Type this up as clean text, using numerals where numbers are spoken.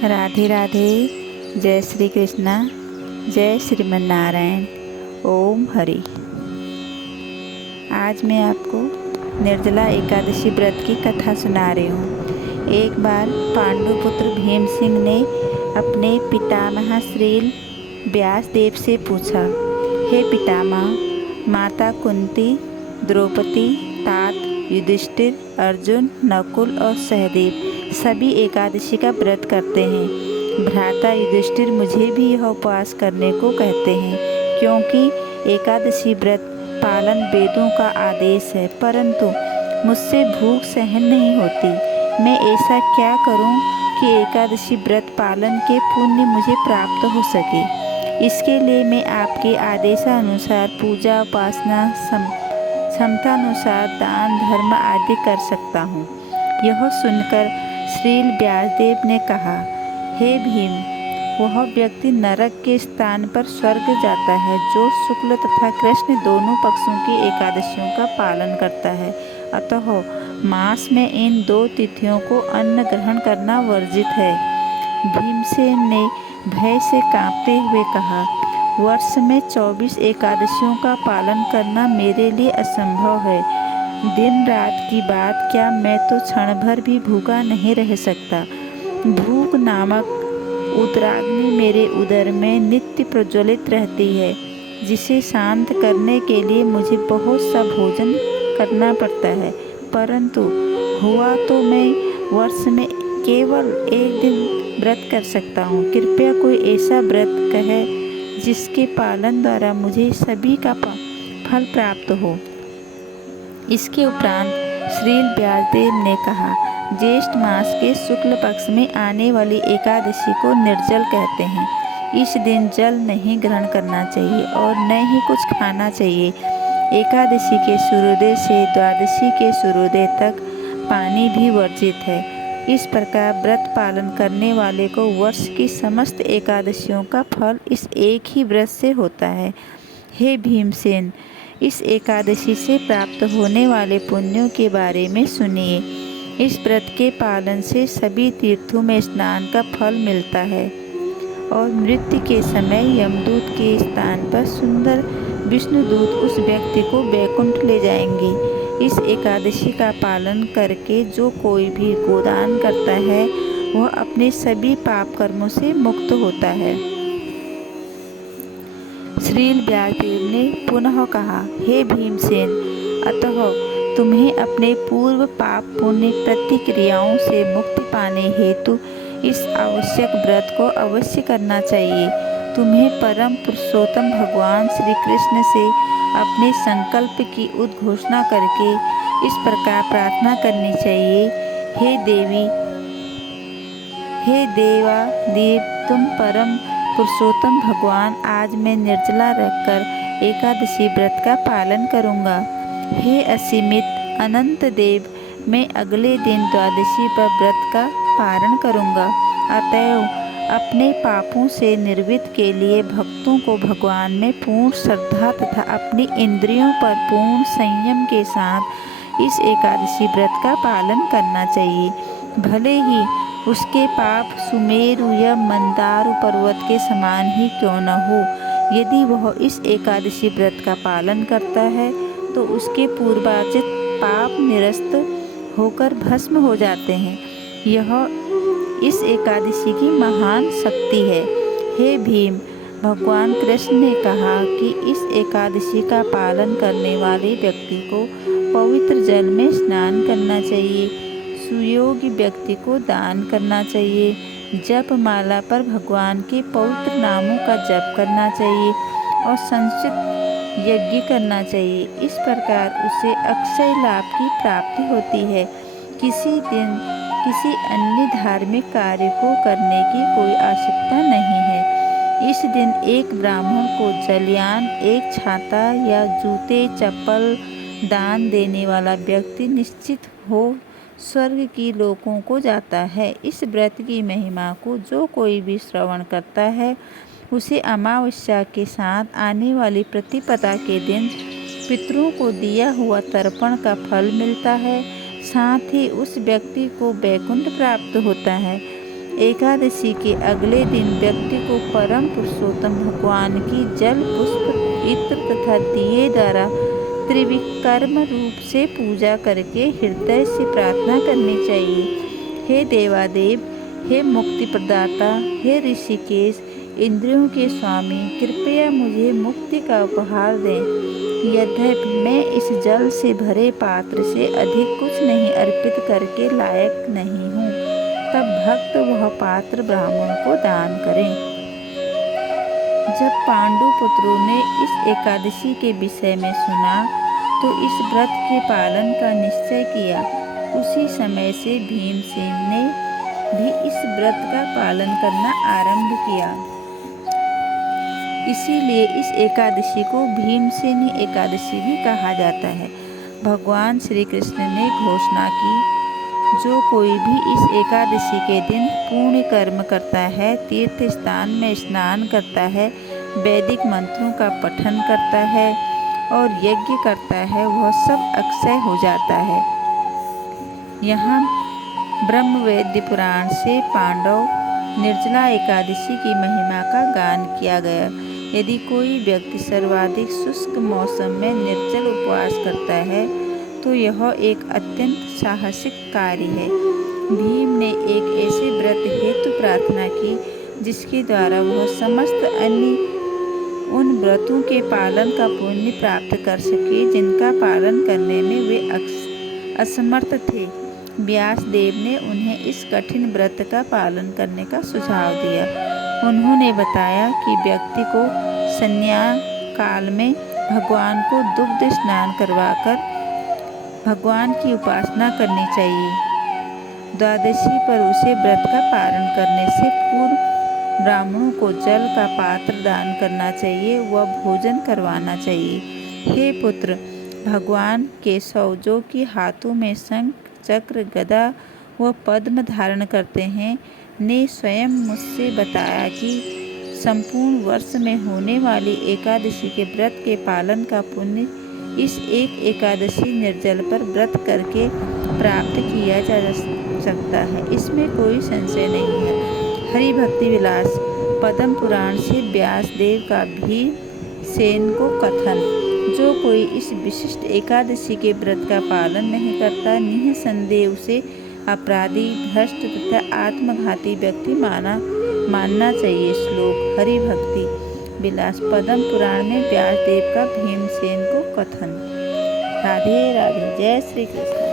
राधे राधे। जय श्री कृष्णा। जय श्रीमन नारायण। ओम हरि। आज मैं आपको निर्जला एकादशी व्रत की कथा सुना रही हूँ। एक बार पांडुपुत्र भीम सिंह ने अपने पितामह श्रील व्यासदेव से पूछा, हे पितामह, माता कुंती, द्रौपदी, तात, युधिष्ठिर, अर्जुन, नकुल और सहदेव सभी एकादशी का व्रत करते हैं। भ्राता युधिष्ठिर मुझे भी यह उपवास करने को कहते हैं, क्योंकि एकादशी व्रत पालन वेदों का आदेश है, परंतु मुझसे भूख सहन नहीं होती। मैं ऐसा क्या करूं कि एकादशी व्रत पालन के पुण्य मुझे प्राप्त हो सके। इसके लिए मैं आपके आदेशानुसार पूजा, उपासना, क्षमतानुसार दान, धर्म आदि कर सकता हूँ। यह सुनकर श्रील व्यासदेव ने कहा, हे भीम, वह व्यक्ति नरक के स्थान पर स्वर्ग जाता है जो शुक्ल तथा कृष्ण दोनों पक्षों की एकादशियों का पालन करता है। अतः मास में इन दो तिथियों को अन्न ग्रहण करना वर्जित है। भीमसेन ने भय से कांपते हुए कहा, वर्ष में 24 एकादशियों का पालन करना मेरे लिए असंभव है। दिन रात की बात क्या, मैं तो क्षण भर भी भूखा नहीं रह सकता। भूख नामक उत्तराग्नि मेरे उदर में नित्य प्रज्वलित रहती है, जिसे शांत करने के लिए मुझे बहुत सा भोजन करना पड़ता है, परंतु हुआ तो मैं वर्ष में केवल एक दिन व्रत कर सकता हूँ। कृपया कोई ऐसा व्रत कहे जिसके पालन द्वारा मुझे सभी का फल प्राप्त हो। इसके उपरांत श्रील व्यासदेव ने कहा, ज्येष्ठ मास के शुक्ल पक्ष में आने वाली एकादशी को निर्जल कहते हैं। इस दिन जल नहीं ग्रहण करना चाहिए और न ही कुछ खाना चाहिए। एकादशी के सूर्योदय से द्वादशी के सूर्योदय तक पानी भी वर्जित है। इस प्रकार व्रत पालन करने वाले को वर्ष की समस्त एकादशियों का फल इस एक ही व्रत से होता है। हे भीमसेन, इस एकादशी से प्राप्त होने वाले पुण्यों के बारे में सुनिए। इस व्रत के पालन से सभी तीर्थों में स्नान का फल मिलता है और मृत्यु के समय यमदूत के स्थान पर सुंदर विष्णुदूत उस व्यक्ति को वैकुंठ ले जाएंगे। इस एकादशी का पालन करके जो कोई भी गोदान करता है, वह अपने सभी पाप कर्मों से मुक्त होता है। श्रील व्यासदेव ने पुनः कहा, हे भीमसेन, अतः तुम्हें अपने पूर्व पाप पुण्य प्रतिक्रियाओं से मुक्ति पाने हेतु इस आवश्यक व्रत को अवश्य करना चाहिए। तुम्हें परम पुरुषोत्तम भगवान श्री कृष्ण से अपने संकल्प की उद्घोषणा करके इस प्रकार प्रार्थना करनी चाहिए, हे देवी, हे देवादेव, तुम परम पुरुषोत्तम भगवान, आज मैं निर्जला रखकर एकादशी व्रत का पालन करूँगा। हे असीमित अनंत देव, मैं अगले दिन द्वादशी पर व्रत का पारण करूँगा। अतएव अपने पापों से निर्वृत्त के लिए भक्तों को भगवान में पूर्ण श्रद्धा तथा अपनी इंद्रियों पर पूर्ण संयम के साथ इस एकादशी व्रत का पालन करना चाहिए। भले ही उसके पाप सुमेरु या मंदार पर्वत के समान ही क्यों न हो, यदि वह इस एकादशी व्रत का पालन करता है तो उसके पूर्वार्जित पाप निरस्त होकर भस्म हो जाते हैं। यह इस एकादशी की महान शक्ति है। हे भीम, भगवान कृष्ण ने कहा कि इस एकादशी का पालन करने वाले व्यक्ति को पवित्र जल में स्नान करना चाहिए, सुयोग्य व्यक्ति को दान करना चाहिए, जप माला पर भगवान के पवित्र नामों का जप करना चाहिए और संचित यज्ञ करना चाहिए। इस प्रकार उसे अक्षय लाभ की प्राप्ति होती है। किसी दिन किसी अन्य धार्मिक कार्य को करने की कोई आवश्यकता नहीं है। इस दिन एक ब्राह्मण को जलयान, एक छाता या जूते चप्पल दान देने वाला व्यक्ति निश्चित हो स्वर्ग की लोकों को जाता है। इस व्रत की महिमा को जो कोई भी श्रवण करता है, उसे अमावस्या के साथ आने वाली प्रतिपदा के दिन पितरों को दिया हुआ तर्पण का फल मिलता है। साथ ही उस व्यक्ति को वैकुंठ प्राप्त होता है। एकादशी के अगले दिन व्यक्ति को परम पुरुषोत्तम भगवान की जल, पुष्प, इत्र तथा दिए द्वारा त्रिविक्रम रूप से पूजा करके हृदय से प्रार्थना करनी चाहिए। हे देवादेव, हे मुक्ति प्रदाता, हे ऋषिकेश, इंद्रियों के स्वामी, कृपया मुझे मुक्ति का उपहार दें। यद्यपि मैं इस जल से भरे पात्र से अधिक कुछ नहीं अर्पित करके लायक नहीं हूँ, तब भक्त वह पात्र ब्राह्मण को दान करें। जब पांडु पुत्रों ने इस एकादशी के विषय में सुना तो इस व्रत के पालन का निश्चय किया। उसी समय से भीमसेन ने भी इस व्रत का पालन करना आरंभ किया। इसीलिए इस एकादशी को भीमसेनी एकादशी भी कहा जाता है। भगवान श्री कृष्ण ने घोषणा की, जो कोई भी इस एकादशी के दिन पुण्य कर्म करता है, तीर्थ स्थान में स्नान करता है, वैदिक मंत्रों का पठन करता है और यज्ञ करता है, वह सब अक्षय हो जाता है। यहाँ ब्रह्मवेद्य पुराण से पांडव निर्जला एकादशी की महिमा का गान किया गया। यदि कोई व्यक्ति सर्वाधिक शुष्क मौसम में निर्जल उपवास करता है तो यह एक अत्यंत साहसिक कार्य है। भीम ने एक ऐसे व्रत हेतु प्रार्थना की जिसके द्वारा वह समस्त अन्य उन व्रतों के पालन का पुण्य प्राप्त कर सके जिनका पालन करने में वे असमर्थ थे। व्यास देव ने उन्हें इस कठिन व्रत का पालन करने का सुझाव दिया। उन्होंने बताया कि व्यक्ति को संध्या काल में भगवान को दुग्ध स्नान करवाकर भगवान की उपासना करनी चाहिए। द्वादशी पर उसे व्रत का पालन करने से पूर्व ब्राह्मणों को जल का पात्र दान करना चाहिए व भोजन करवाना चाहिए। हे पुत्र, भगवान केशव जो कि हाथों में शंख, चक्र, गदा व पद्म धारण करते हैं, ने स्वयं मुझसे बताया कि संपूर्ण वर्ष में होने वाली एकादशी के व्रत के पालन का पुण्य इस एक एकादशी निर्जल पर व्रत करके प्राप्त किया जा सकता है। इसमें कोई संशय नहीं है। हरि भक्ति विलास पद्म पुराण से व्यास देव का भीमसेन को कथन, जो कोई इस विशिष्ट एकादशी के व्रत का पालन नहीं करता, निःसंदेह उसे अपराधी, भ्रष्ट तथा आत्मघाती व्यक्ति मानना चाहिए। श्लोक हरि भक्ति विलास पद्म पुराण में व्यास देव का भीमसेन को कथन। राधे राधे। जय श्री कृष्ण।